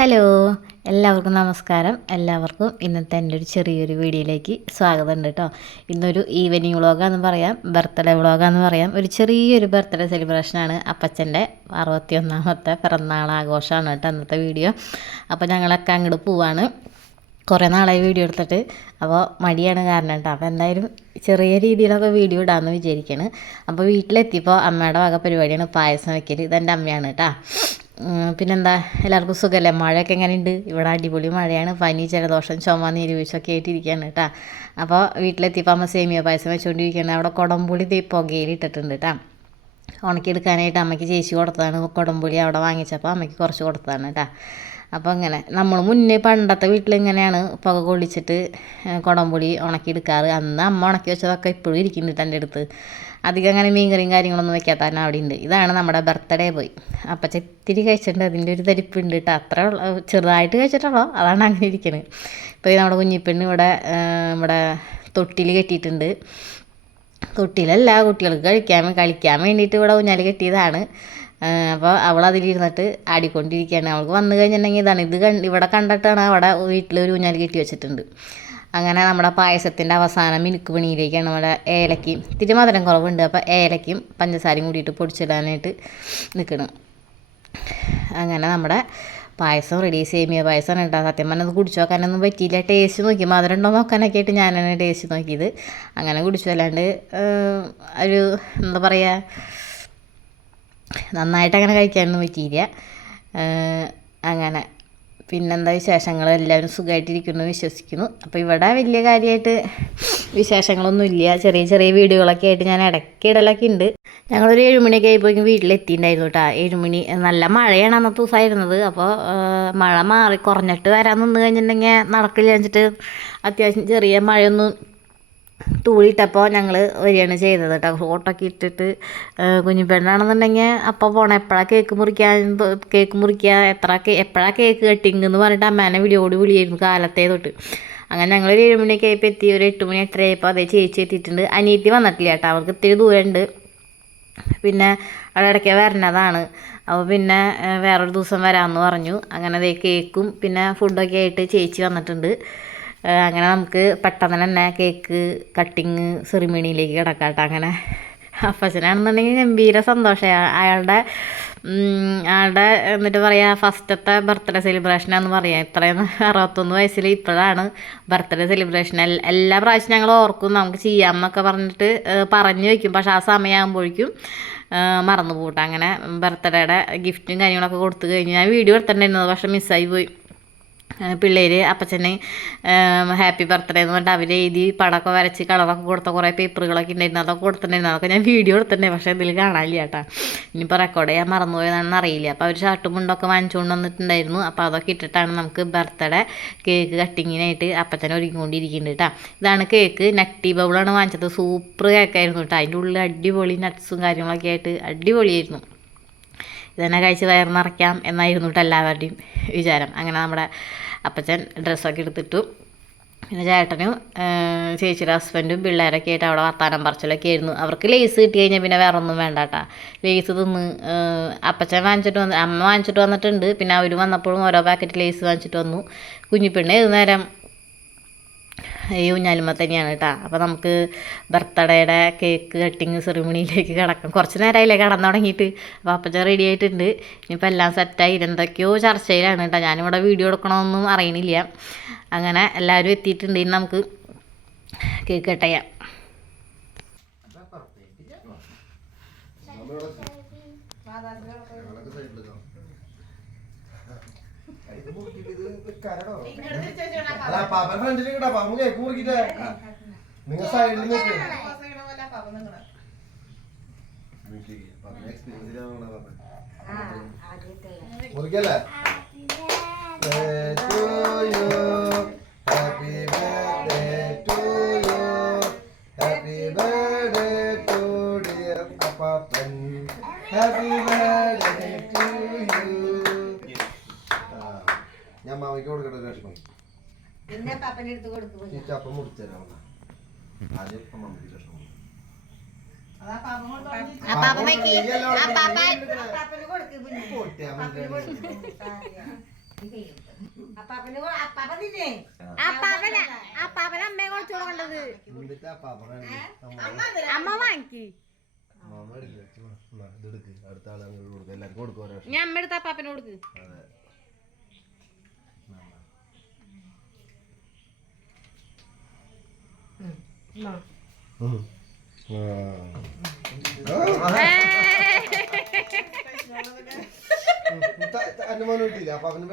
Hello എല്ലാവർക്കും നമസ്കാരം. എല്ലാവർക്കും ഇന്നത്തെ എന്റെ ഒരു ചെറിയൊരു വീഡിയോയിലേക്ക് സ്വാഗതം കേട്ടോ. ഇന്നൊരു ഈവനിങ് വ്ളോഗാന്ന് പറയാം ബർത്ത്ഡേ വ്ളോഗാന്ന് പറയാം. ഒരു ചെറിയൊരു ബർത്ത്ഡേ സെലിബ്രേഷനാണ് അപ്പച്ചന്റെ അറുപത്തിയൊന്നാമത്തെ പിറന്നാൾ ആഘോഷമാണ് കേട്ടോ അന്നത്തെ വീഡിയോ അപ്പോൾ ഞങ്ങളൊക്കെ അങ്ങോട്ട് പോവാണ്. കുറേ നാളായി വീഡിയോ എടുത്തിട്ട്. അപ്പോൾ മടിയാണ് കാരണം കേട്ടോ. അപ്പോൾ എന്തായാലും ചെറിയ രീതിയിലൊക്കെ വീഡിയോ ഇടാമെന്ന് വിചാരിക്കുകയാണ് അപ്പോൾ വീട്ടിലെത്തിയപ്പോൾ അമ്മയുടെ വക പരിപാടിയാണ് പായസം വെക്കൽ ഇതെന്റെ അമ്മയാണ് കേട്ടോ. പിന്നെന്താ? എല്ലാവർക്കും സുഖമല്ലേ മഴയൊക്കെ എങ്ങനെയുണ്ട്? ഇവിടെ അടിപൊളി മഴയാണ്. പനി ജലദോഷം ചുമ നീരുവീഴ്ചയൊക്കെ ആയിട്ടിരിക്കുകയാണ് കേട്ടോ. അപ്പോൾ വീട്ടിലെത്തിയപ്പോൾ അമ്മ സേമിയ പായസം വെച്ചുകൊണ്ടിരിക്കുകയാണ് അവിടെ കുടംപുളി തീ പുകയിലിട്ടിട്ടുണ്ട് കേട്ടോ. ഉണക്കിയെടുക്കാനായിട്ട് അമ്മയ്ക്ക് ചേച്ചി കൊടുത്തതാണ്. കുടംപുളി അവിടെ വാങ്ങിച്ചപ്പോൾ അമ്മയ്ക്ക് കുറച്ച് കൊടുത്തതാണ് കേട്ടോ. അപ്പോൾ അങ്ങനെ നമ്മൾ മുന്നേ പണ്ടത്തെ വീട്ടിൽ ഇങ്ങനെയാണ് പുക കൊള്ളിച്ചിട്ട് കുടംപൊടി ഉണക്കിയെടുക്കാറ് അന്ന് അമ്മ ഉണക്കി വെച്ചതൊക്കെ ഇപ്പോഴും ഇരിക്കുന്നുണ്ട് എന്റെ അടുത്ത്. അധികം അങ്ങനെ മീൻകറിയും കാര്യങ്ങളൊന്നും വെക്കാത്ത തന്നെ അവിടെ ഉണ്ട്. ഇതാണ് നമ്മുടെ ബർത്ത്ഡേ പോയി അപ്പം ചെത്തിരി കഴിച്ചിട്ടുണ്ട്. അതിന്റെ ഒരു തരിപ്പുണ്ട് കേട്ടോ. അത്ര ചെറുതായിട്ട് കഴിച്ചിട്ടുള്ളൂ. അതാണ് അങ്ങനെ ഇരിക്കുന്നത് ഇപ്പോൾ നമ്മുടെ കുഞ്ഞിപ്പെണ്ണ് ഇവിടെ നമ്മുടെ തൊട്ടിൽ കെട്ടിയിട്ടുണ്ട്. തൊട്ടിലല്ല കുട്ടികൾക്ക് കഴിക്കാൻ കളിക്കാൻ വേണ്ടിയിട്ട് ഇവിടെ ഊഞ്ഞാൽ കെട്ടിയതാണ്. അപ്പോൾ അവൾ അതിലിരുന്നിട്ട് ആടിക്കൊണ്ടിരിക്കുകയാണ്. അവൾക്ക് വന്നു കഴിഞ്ഞിട്ടുണ്ടെങ്കിൽ ഇതാണ് ഇത് ഇവിടെ കണ്ടിട്ടാണ് അവിടെ വീട്ടിൽ ഒരു ഊഞ്ഞാൽ കെട്ടി വെച്ചിട്ടുണ്ട്. അങ്ങനെ നമ്മുടെ പായസത്തിന്റെ അവസാനം മിനുക്ക് പണിയിലേക്കാണ് നമ്മുടെ ഏലക്കയും ഇത്തിരി മധുരം കുറവുണ്ട്. അപ്പോൾ ഏലക്കയും പഞ്ചസാരയും കൂടിയിട്ട് പൊടിച്ചിടാനായിട്ട് നിൽക്കണം. അങ്ങനെ നമ്മുടെ പായസം റെഡി സേമിയ പായസം ഉണ്ടാ സത്യം പറഞ്ഞാൽ അത് കുടിച്ചു നോക്കാനൊന്നും പറ്റിയില്ല. ടേസ്റ്റ് നോക്കി മധുരം ഉണ്ടോ നോക്കാനൊക്കെ ആയിട്ട് ഞാനാണ് ടേസ്റ്റ് നോക്കിയത്. അങ്ങനെ കുടിച്ചു അല്ലാണ്ട് ഒരു എന്താ പറയുക നന്നായിട്ട് അങ്ങനെ കഴിക്കാനൊന്നും പറ്റിയില്ല അങ്ങനെ. പിന്നെന്താ വിശേഷങ്ങൾ? എല്ലാവരും സുഖമായിട്ടിരിക്കുന്നു വിശ്വസിക്കുന്നു. അപ്പോൾ ഇവിടെ വലിയ കാര്യമായിട്ട് വിശേഷങ്ങളൊന്നും ഇല്ല ചെറിയ ചെറിയ വീഡിയോകളൊക്കെ ആയിട്ട് ഞാൻ ഇടയ്ക്ക് ഇടലൊക്കെ ഉണ്ട് ഞങ്ങളൊരു ഏഴുമണിയൊക്കെ ആയപ്പോഴേക്കും വീട്ടിലെത്തിയിട്ടുണ്ടായിരുന്നു കേട്ടോ. ഏഴുമണി നല്ല മഴയാണ് അന്നത്തെ ദിവസമായിരുന്നത് അപ്പോൾ മഴ മാറി കുറഞ്ഞിട്ട് വരാൻ നിന്ന് കഴിഞ്ഞിട്ടുണ്ടെങ്കിൽ നടക്കില്ല വെച്ചിട്ട് അത്യാവശ്യം ചെറിയ മഴയൊന്നും തൂളിയിട്ടപ്പോൾ ഞങ്ങൾ വരികയാണ് ചെയ്തത് കേട്ടോ. ഫോട്ടോക്കെ ഇട്ടിട്ട് കുഞ്ഞു പെണ്ണാണെന്നുണ്ടെങ്കിൽ അപ്പോൾ പോണം. എപ്പോഴാണ് കേക്ക് മുറിക്കാൻ കേക്ക് മുറിക്കുക എത്ര കേ എപ്പോഴാണ് കേക്ക് കട്ടിങ് എന്ന് പറഞ്ഞിട്ട് അമ്മേനെ വിളിയോട് വിളിയായിരുന്നു കാലത്തേ തൊട്ട്. അങ്ങനെ ഞങ്ങൾ ഏഴ് മണിയൊക്കെ ആയപ്പോൾ എത്തി. ഒരു എട്ട് മണി എട്ടര ആയപ്പോൾ അതേ ചേച്ചി എത്തിയിട്ടുണ്ട്. അനിയത്തി വന്നിട്ടില്ല കേട്ടോ. അവർക്ക് ഇത്തിരി ദൂരമുണ്ട് പിന്നെ അവിടെ ഇടയ്ക്ക് വരണതാണ്. അപ്പോൾ പിന്നെ വേറൊരു ദിവസം വരാമെന്ന് പറഞ്ഞു. അങ്ങനെ അതേ കേക്കും പിന്നെ ഫുഡൊക്കെ ആയിട്ട് ചേച്ചി വന്നിട്ടുണ്ട്. അങ്ങനെ നമുക്ക് പെട്ടെന്ന് തന്നെ കേക്ക് കട്ടിങ് സെറിമണിയിലേക്ക് കിടക്കാം കേട്ടോ അങ്ങനെ. അപ്പച്ചനാണെന്നുണ്ടെങ്കിൽ ഗംഭീര സന്തോഷമാണ് അയാളുടെ അയാളുടെ എന്നിട്ട് പറയുക ഫസ്റ്റത്തെ ബർത്ത്ഡേ സെലിബ്രേഷനാന്ന് പറയാം. ഇത്രയും അറുപത്തൊന്ന് വയസ്സിൽ ഇപ്പോഴാണ് ബർത്ത്ഡേ സെലിബ്രേഷൻ എല്ലാ പ്രാവശ്യം ഞങ്ങൾ ഓർക്കും നമുക്ക് ചെയ്യാം എന്നൊക്കെ പറഞ്ഞിട്ട് പറഞ്ഞു വയ്ക്കും പക്ഷെ ആ സമയമാകുമ്പോഴേക്കും മറന്നു പോട്ടെ അങ്ങനെ ബർത്ത്ഡേയുടെ ഗിഫ്റ്റും കാര്യങ്ങളൊക്കെ കൊടുത്തു കഴിഞ്ഞ് ഞാൻ വീഡിയോ എടുത്തിട്ടുണ്ടായിരുന്നത് പക്ഷെ മിസ്സായി പോയി. പിള്ളേർ അപ്പച്ചന് ഹാപ്പി ബർത്ത്ഡേ എന്ന് പറഞ്ഞിട്ട് അവർ എഴുതി പടമൊക്കെ വരച്ച് കളറൊക്കെ കൊടുത്ത കുറേ പേപ്പറുകളൊക്കെ ഉണ്ടായിരുന്നു അതൊക്കെ കൊടുത്തിട്ടുണ്ടായിരുന്നു. അതൊക്കെ ഞാൻ വീഡിയോ എടുത്തിട്ടുണ്ടായി പക്ഷേ ഇതിൽ കാണാനില്ല കേട്ടോ. ഇനിയിപ്പോൾ റെക്കോർഡ് ചെയ്യാൻ മറന്നുപോയതാണെന്ന് അറിയില്ല. അപ്പോൾ അവർ ഷർട്ടും മുണ്ടൊക്കെ വാങ്ങിച്ചുകൊണ്ട് വന്നിട്ടുണ്ടായിരുന്നു. അപ്പോൾ അതൊക്കെ ഇട്ടിട്ടാണ് നമുക്ക് ബർത്ത്ഡേ കേക്ക് കട്ടിങ്ങിനായിട്ട് അപ്പച്ചനെ ഒരുങ്ങിക്കൊണ്ടിരിക്കുന്നുണ്ട് കേട്ടോ. ഇതാണ് കേക്ക്. നട്ടി ബൗളാണ് വാങ്ങിച്ചത്. സൂപ്പർ കേക്കായിരുന്നു കേട്ടോ. അതിന്റെ ഉള്ളിൽ അടിപൊളി നട്ട്സും കാര്യങ്ങളൊക്കെ ആയിട്ട് അടിപൊളിയായിരുന്നു. ഇതന്നെ കഴിച്ച് വയർ നിറയ്ക്കാം എന്നായിരുന്നു കേട്ടോ എല്ലാവരുടെയും വിചാരം. അങ്ങനെ നമ്മുടെ അപ്പച്ചൻ ഡ്രസ്സൊക്കെ എടുത്തിട്ടു. പിന്നെ ചേട്ടനും ചേച്ചിയുടെ ഹസ്ബൻഡും പിള്ളേരൊക്കെ ആയിട്ട് അവിടെ വർത്താനം പറച്ചിലൊക്കെ ആയിരുന്നു. അവർക്ക് ലേസ് കിട്ടി കഴിഞ്ഞാൽ പിന്നെ വേറെ ഒന്നും വേണ്ട കേട്ടോ ലേസ് തിന്ന് അപ്പച്ചൻ വാങ്ങിച്ചിട്ട് വന്ന് അമ്മ വാങ്ങിച്ചിട്ട് വന്നിട്ടുണ്ട്. പിന്നെ അവർ വന്നപ്പോഴും ഓരോ പാക്കറ്റ് ലേസ് വാങ്ങിച്ചിട്ട് വന്നു. കുഞ്ഞിപ്പെണ്ണ് ഏത് നേരം ഈ ഊഞ്ഞാലുമ്മ തന്നെയാണ് കേട്ടോ അപ്പോൾ നമുക്ക് ബർത്ത്ഡേയുടെ കേക്ക് കട്ടിങ് സെറിമണിയിലേക്ക് കിടക്കാം. കുറച്ച് നേരമായില്ലേ കിടന്നു തുടങ്ങിയിട്ട്. അപ്പോൾ അപ്പച്ച റെഡി ആയിട്ടുണ്ട്. ഇനിയിപ്പോൾ എല്ലാം സെറ്റായി എന്തൊക്കെയോ ചർച്ചയിലാണ് കേട്ടോ ഞാനിവിടെ വീഡിയോ എടുക്കണമെന്നൊന്നും അറിയണില്ല. അങ്ങനെ എല്ലാവരും എത്തിയിട്ടുണ്ട്. ഇനി നമുക്ക് കേക്ക് കട്ട് ചെയ്യാം. പാപ്പൻ ഫ്രണ്ടിൽ കിട്ടാ പാപ്പൻ കേക്ക് മുറിക്കിട്ടേ നിങ്ങൾ സൈഡിൽ നിൽക്ക് മുറിക്കല്ലേ to you. Happy birthday to you. Happy birthday അപ്പാപ്പൻ. Happy birthday പാപ്പ. പാപ്പന് കൊടുക്ക് പിന്നെ പോട്ടെ, പാപ്പന് അമ്മ കൊടുക്ക് സാരിയാ. അപ്പാപ്പന് കൊ- അപ്പാപ്പ തിന്നേ. അപ്പാപ്പന അപ്പാപ്പന അമ്മയെ കുറച്ചു കൊടുക്കേണ്ടത് അമ്മ വാങ്ങിക്ക്. അടുത്ത ഞാൻ അമ്മ എടുത്ത അപ്പാപ്പന കൊടുക്ക്. അതെ ഉം. ആ. ത- ത- അന്റെ മോനെ കിട്ടിയില്ലേ? വാങ്ങിക്ക്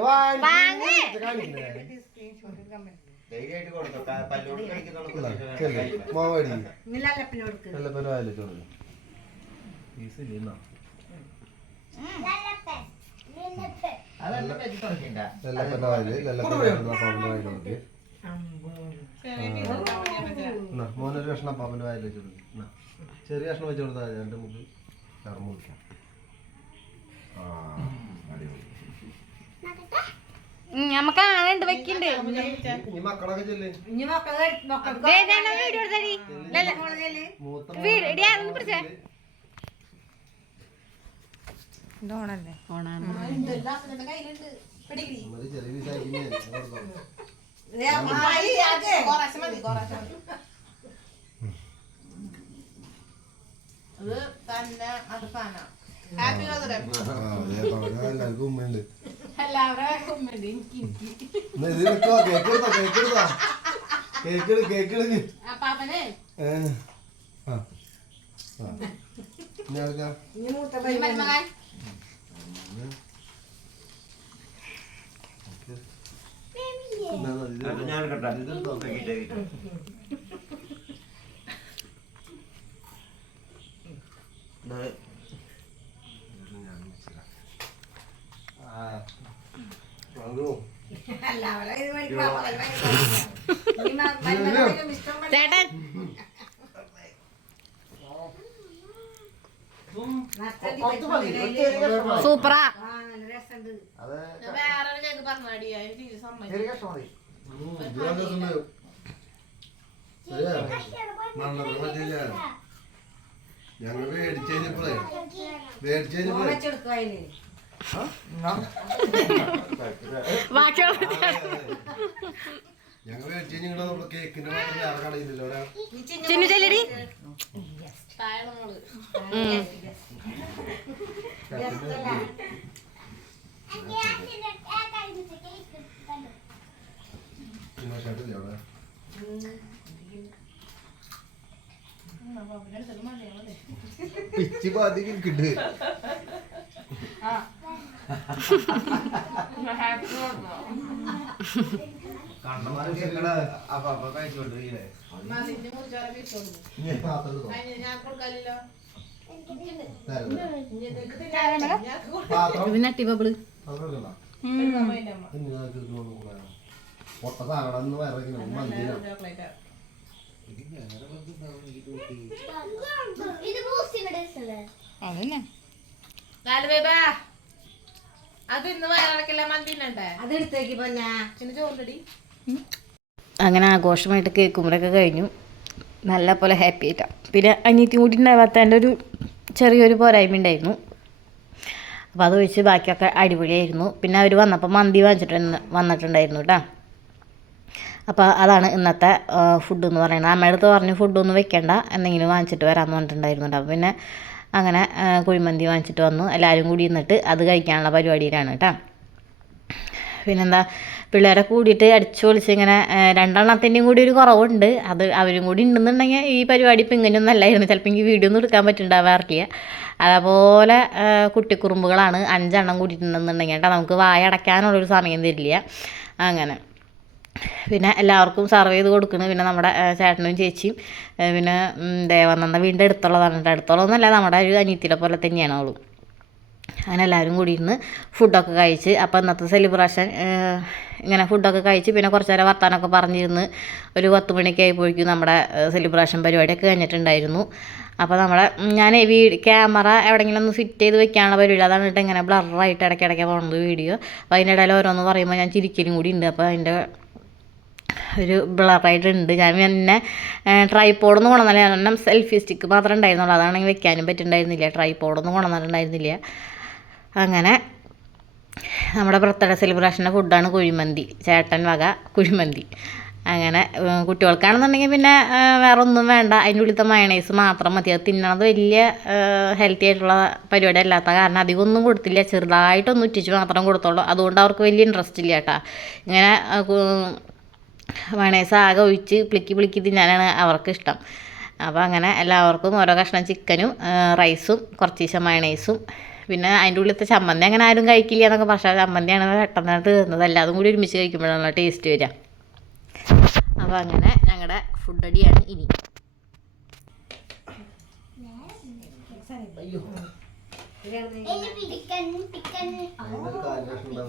വാങ്ങി. മോനൊരു കഷ്ണം പാപ്പന്റെ വായിൽ വെച്ച് കൊടുക്ക്. ചെറിയ കഷ്ണം വെച്ച് കൊടുത്താൽ രണ്ട് മുക്ക് ചർമ്മ കൊടുക്കാം ആ അടിപൊളി. നമുക്ക് ആണുണ്ട് വെക്കണ്ട്. വീട് ഇടി അതൊന്ന് പിടിച്ചേ. മതി ചെറിയ പീസാക്കി കൊടുക്കാം എല്ലാവർക്കും ഉമ്മയുണ്ട്. ഞാൻ കേട്ടോ ഇത് എടുത്തോ. ആ. വാങ്ങൂ. അല്ല അവളെ ഇത് മേടിക്കും അവളെ മേടിക്കും ഇനി മ- പരിമളം ഇഷ്ടം പോലെ ചേട്ടൻ നത്തടി കുറച്ച് മതി. ഒരു പരിമളം ചെറിയ കഷ്ണം മതി. സൂപ്പറാ ആ നല്ല രസമുണ്ട് അത് വേറെ കേക്ക് പറഞ്ഞാടി എനിക്ക് സമ്മതിച്ചു ചെറിയ കഷ്ണം മതി. ഉം, ഇത് നല്ല രസമുണ്ട്. ശരിയാ? നല്ലത് പറ്റില്ല. ഞങ്ങൾ മേടിച്ച് കഴിഞ്ഞപ്പോഴേ മേടിച്ച് കഴിഞ്ഞപ്പോഴേ മേടിച്ച് കഴിഞ്ഞാൽ നമ്മൾ കേക്കിന്റെ മാത്രം വേറെ കളയുന്നില്ല ഇവിടെ ചിന്നു ചെല്ലടി താഴെ മോൾ പിന്നെ ഷട്ടില്ലേ അവിടെ പിച്ചി പാതി കിട്ട് കണ്ണന്മാര് കഴിച്ചോണ്ടിരിക്കണേ മതിന്റെ പൊട്ട സാധനം മന്തിനാ അതന്നെ. അത് ഇന്ന് വയറിളക്കില്ല മന്തിന്നുണ്ടേ അതെടുത്തേക്ക് പൊന്നാ. പിന്നെ ചോറിലടി അങ്ങനെ ആഘോഷമായിട്ട് കേക്ക് മുറിയൊക്കെ കഴിഞ്ഞു. നല്ല പോലെ ഹാപ്പി ആയിട്ടാ. പിന്നെ അനിയത്തി കൂടി ഉണ്ടാവാത്തതിന്റെ ഒരു ചെറിയൊരു പോരായ്മ ഉണ്ടായിരുന്നു. അപ്പോൾ അത് ഒഴിച്ച് ബാക്കിയൊക്കെ അടിപൊളിയായിരുന്നു. പിന്നെ അവർ വന്നപ്പോൾ മന്തി വാങ്ങിച്ചിട്ട് വന്നിട്ടുണ്ടായിരുന്നു കേട്ടോ അപ്പോൾ അതാണ് ഇന്നത്തെ ഫുഡ് എന്ന് പറയുന്നത്. അമ്മയുടെ അടുത്ത് പറഞ്ഞു ഫുഡൊന്നും വെക്കണ്ട. എന്തെങ്കിലും വാങ്ങിച്ചിട്ട് വരാമെന്ന് പറഞ്ഞിട്ടുണ്ടായിരുന്നു അപ്പോൾ പിന്നെ അങ്ങനെ കുഴിമന്തി വാങ്ങിച്ചിട്ട് വന്നു. എല്ലാവരും കൂടി ഇന്നിട്ട് അത് കഴിക്കാനുള്ള പരിപാടിയിലാണ് കേട്ടോ പിന്നെന്താ പിള്ളേരെ കൂടിയിട്ട് അടിച്ചു പൊളിച്ച് ഇങ്ങനെ രണ്ടെണ്ണത്തിന്റെയും കൂടി ഒരു കുറവുണ്ട്. അത് അവരും കൂടി ഉണ്ടെന്നുണ്ടെങ്കിൽ ഈ പരിപാടി ഇപ്പം ഇങ്ങനെയൊന്നും അല്ലായിരുന്നു. ചിലപ്പോൾ എനിക്ക് വീഡിയോ ഒന്നും എടുക്കാൻ പറ്റുന്നുണ്ടാവാറില്ല അതേപോലെ കുട്ടിക്കുറുമ്പുകളാണ് അഞ്ചെണ്ണം കൂടിയിട്ടുണ്ടെന്നുണ്ടെങ്കിൽ കേട്ടോ നമുക്ക് വായ അടയ്ക്കാനുള്ളൊരു സമയം തരില്ല. അങ്ങനെ. പിന്നെ എല്ലാവർക്കും സർവ് ചെയ്ത് കൊടുക്കുന്നു പിന്നെ നമ്മുടെ ചേട്ടനും ചേച്ചിയും പിന്നെ ദേവനന്ദ വീണ്ടും അടുത്തുള്ളതാണ് അടുത്തുള്ളതൊന്നുമല്ല നമ്മുടെ ഒരു അനിയത്തിയുടെ പോലെ തന്നെയാണ് അവളും. അങ്ങനെ എല്ലാവരും കൂടി ഇരുന്ന് ഫുഡൊക്കെ കഴിച്ച്. അപ്പോൾ ഇന്നത്തെ സെലിബ്രേഷൻ ഇങ്ങനെ ഫുഡൊക്കെ കഴിച്ച് പിന്നെ കുറച്ച് നേരം വർത്താനമൊക്കെ പറഞ്ഞിരുന്ന് ഒരു പത്ത് മണിയൊക്കെ ആയപ്പോഴേക്കും നമ്മുടെ സെലിബ്രേഷൻ പരിപാടിയൊക്കെ കഴിഞ്ഞിട്ടുണ്ടായിരുന്നു. അപ്പോൾ നമ്മളെ ഞാൻ വീ ക്യാമറ എവിടെയെങ്കിലും ഒന്ന് ഫിറ്റ് ചെയ്ത് വെക്കാനുള്ള പരിപാടി അതാണ് കേട്ടോ ഇങ്ങനെ ബ്ലറായിട്ട് ഇടയ്ക്കിടയ്ക്ക് പോകുന്നത് വീഡിയോ. അപ്പോൾ അതിന്റെ ഇടയിൽ ഓരോന്ന് പറയുമ്പോൾ ഞാൻ ചിരിക്കലും കൂടി ഉണ്ട്. അപ്പോൾ അതിന്റെ ഒരു ബ്ലറായിട്ടുണ്ട് ഞാൻ എന്നെ ട്രൈപ്പോഡൊന്നും കൊണ്ടുവന്നില്ല. ഞാൻ സെൽഫി സ്റ്റിക്ക് മാത്രമേ ഉണ്ടായിരുന്നുള്ളൂ. അതാണെങ്കിൽ വെക്കാനും പറ്റുന്നുണ്ടായിരുന്നില്ല ട്രൈപ്പോഡൊന്നും കൊണ്ടുവന്നിട്ടുണ്ടായിരുന്നില്ല. അങ്ങനെ നമ്മുടെ ബർത്ത്ഡേ സെലിബ്രേഷന്റെ ഫുഡാണ് കുഴിമന്തി ചേട്ടൻ വക കുഴിമന്തി. അങ്ങനെ കുട്ടികൾക്കാണെന്നുണ്ടെങ്കിൽ പിന്നെ വേറെ ഒന്നും വേണ്ട. അതിന്റെ ഉള്ളിലത്തെ മയണൈസ് മാത്രം മതി. അത് തിന്നണത് വലിയ ഹെൽത്തി ആയിട്ടുള്ള പരിപാടി അല്ലാത്ത കാരണം അധികം ഒന്നും കൊടുത്തില്ല. ചെറുതായിട്ടൊന്നും ഉറ്റിച്ച് മാത്രം കൊടുത്തോളൂ. അതുകൊണ്ട് അവർക്ക് വലിയ ഇൻട്രസ്റ്റ് ഇല്ല കേട്ടോ. ഇങ്ങനെ മയണൈസ് ആകെ ഒഴിച്ച് പ്ലിക്കി പ്ലിക്കി തിന്നാനാണ് അവർക്ക് ഇഷ്ടം. അപ്പോൾ അങ്ങനെ എല്ലാവർക്കും ഓരോ കഷ്ണം ചിക്കനും റൈസും കുറച്ച് ദിവസം മയണൈസും പിന്നെ അതിന്റെ ഉള്ളിലത്തെ ചമ്മന്തി അങ്ങനെ ആരും കഴിക്കില്ല എന്നൊക്കെ പക്ഷേ ചമ്മന്തിയാണ് പെട്ടെന്ന് തീർന്നത്. എല്ലാതും കൂടി ഒരുമിച്ച് കഴിക്കുമ്പോഴാണല്ലോ ടേസ്റ്റ് വരിക. അപ്പോൾ അങ്ങനെ ഞങ്ങളുടെ ഫുഡ് അടിയാണ് ഇനി. അതിനൊരു കാൽക്കുലേഷൻ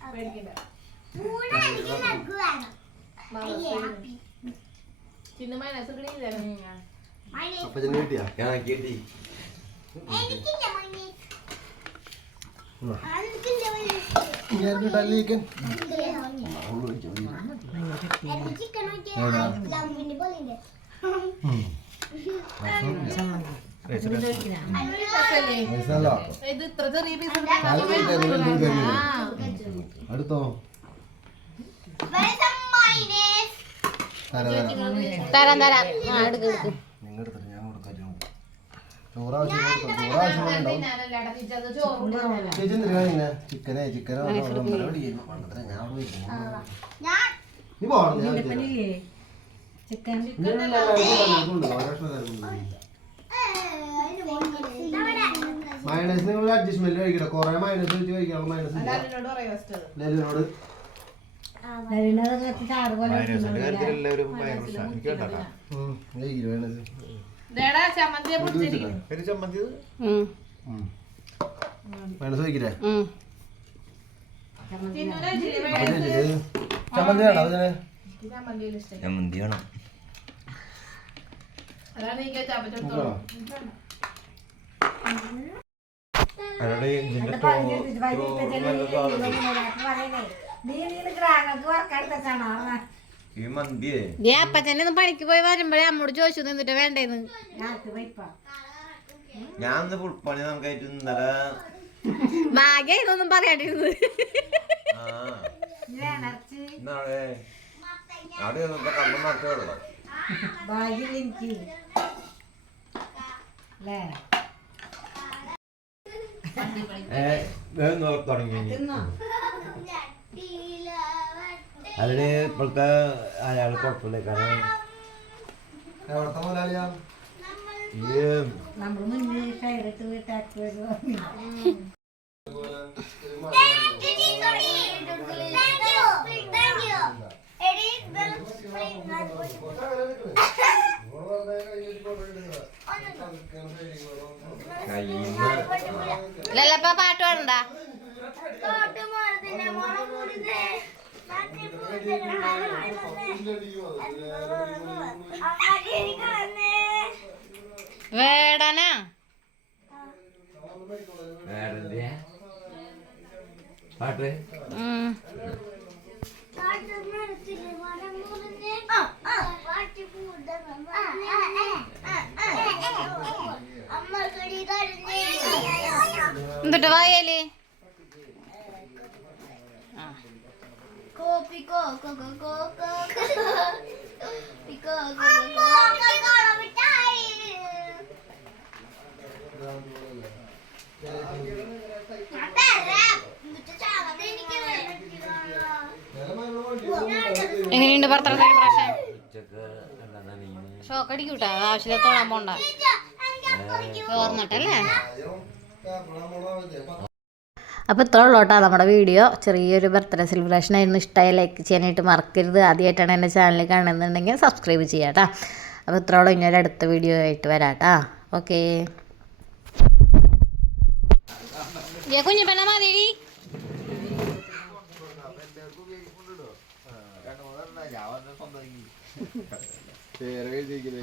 ഉണ്ടാവുമല്ലോ അതിനകത്ത് മറ്റേ ആൾക്ക് കൊടുത്തു. ഇതല്ലേ അയാൾക്ക്. ഇതല്ല അതിനത് വേറെ ഇതാണ്. അതെ, അതെ. കൊടുക്കണം. ഇല്ലേ മൂന്നാമത് ഉണ്ട് ട്ടാ. മൂന്നാമതിലെ തന്നെയാ പേടിക്കണ്ട ചിന്ന മൈനസ് കിട്ടിയില്ല അപ്പൊ ചെന്ന് കിട്ടിയാ ഞാൻ കേട്ടി ഇത് ഇത്ര ചെറിയ പീസ് അടുത്തോ? തരാം തരാം. ആ എടുക്ക് എടുക്ക്. നിങ്ങൾ എടുത്തിട്ട് ഞാൻ കൊടുക്കാം ചോറ് ആവശ്യം കൊടുക്കാം ചോറ് ആവശ്യം ഉണ്ടാവും ചോറുണ്ട് ചേച്ചി എന്തിനാ ഇങ്ങനെ ചിക്കനെ ചിക്കനോ പഠിക്കുന്നു പണ്ടത്ര ഞാൻ അവിടെ ഇരിക്കുന്നു. നീ പോകണം ഞാൻ ചിക്കൻ മയണൈസ് നിങ്ങൾ അഡ്ജസ്റ്റ്മെന്റ് കഴിക്കണം കുറെ മൈനസ് വെച്ച് കഴിക്കണം മൈനസ് നെല്ലിനോട് കാര്യത്തിൽ എല്ലാവരും ഭയങ്കര പ്രശ്നമാണ് എനിക്ക് മയണൈസ് ഒരു ചമ്മന്തി ഉം, മയണൈസ് കഴിക്കില്ലേ ഉം. ചിന്നൂനെ ഇച്ചിരി അപ്പൊ ചേച്ചിക്ക് ചമ്മന്തി വേണം അതിനെ? ഇഷ്ടം. ചമ്മന്തി വേണം. അതാണ് എനിക്ക് ചപ്പറ്റെടുത്തോളൂ അവിടെ ഇതിന്റെ നീ ഈ മന്തിയേ. അപ്പച്ചനെ ഒന്ന് പണിക്ക് പോയി വരുമ്പോഴേ അമ്മോട് ചോദിച്ചു നിന്നിട്ട് വേണ്ടേന്ന്. ഞാൻ ഒന്ന് പണി നമുക്കായിട്ട് ഇന്നലെ ഭാഗ്യ ഇതൊന്നും പറയാണ്ടിരുന്നത്. അവിടെ ചെന്നപ്പോ കണ്ണു മാത്രമേ ഉള്ളൂ ഭാഗ്യം എനിക്ക്. അല്ലേ ഏ തുടങ്ങി അതിന് ഇപ്പോഴത്തെ അയാൾ കുഴപ്പമില്ല കാരണം എവിടത്തെ മുതലാളിയാ? ഈ ലല്ലപ്പ പാട്ട് പാടണ്ട. വേടന. പാട്ട്. ഉം. എന്നിട്ട് വായൽ എങ്ങനെയുണ്ട് ഭർത്തൃ സെലിബ്രേഷൻ ഉച്ചയ്ക്ക് എന്താണ് നീ? ഷോക്ക് അടിക്കൂട്ടാ. ആവശ്യത്തോളാൻ പോണ്ട ചോർന്നിട്ടല്ലേ? അപ്പോൾ ഇത്ര ഉള്ളൂ കേട്ടോ നമ്മുടെ വീഡിയോ. ചെറിയൊരു ബർത്ത്ഡേ സെലിബ്രേഷൻ ആയിരുന്നു. ഇഷ്ടമായി ലൈക്ക് ചെയ്യാനായിട്ട് മറക്കരുത്. ആദ്യമായിട്ടാണ് എന്റെ ചാനൽ കാണുന്നുണ്ടെങ്കിൽ സബ്സ്ക്രൈബ് ചെയ്യാം കേട്ടോ. അപ്പോൾ ഇത്ര ഉള്ളൂ. ഇനി അടുത്ത വീഡിയോ ആയിട്ട് വരാം കേട്ടോ. ഓക്കേ കുഞ്ഞു